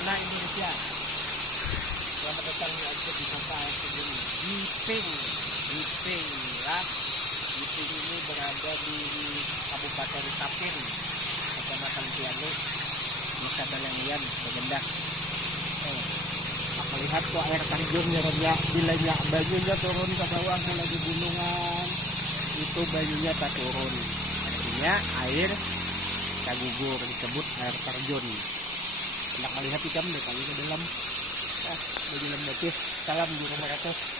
pesona Indonesia. Selamat datang di wisata air terjun Yiping. Yiping ya. Yiping ini berada di Kabupaten Tapin, Kecamatan Tianuk, Nusa Dalayan, Bagendak. Aku lihat tuh air terjunnya ya, bilanya banyunya turun ke bawah mulai di gunungan, itu banyunya tak turun. Artinya air tak gugur, disebut air terjun. Hendak melihat ikan deh kali ke dalam. Di dalam betis. Salam Guru Maratus.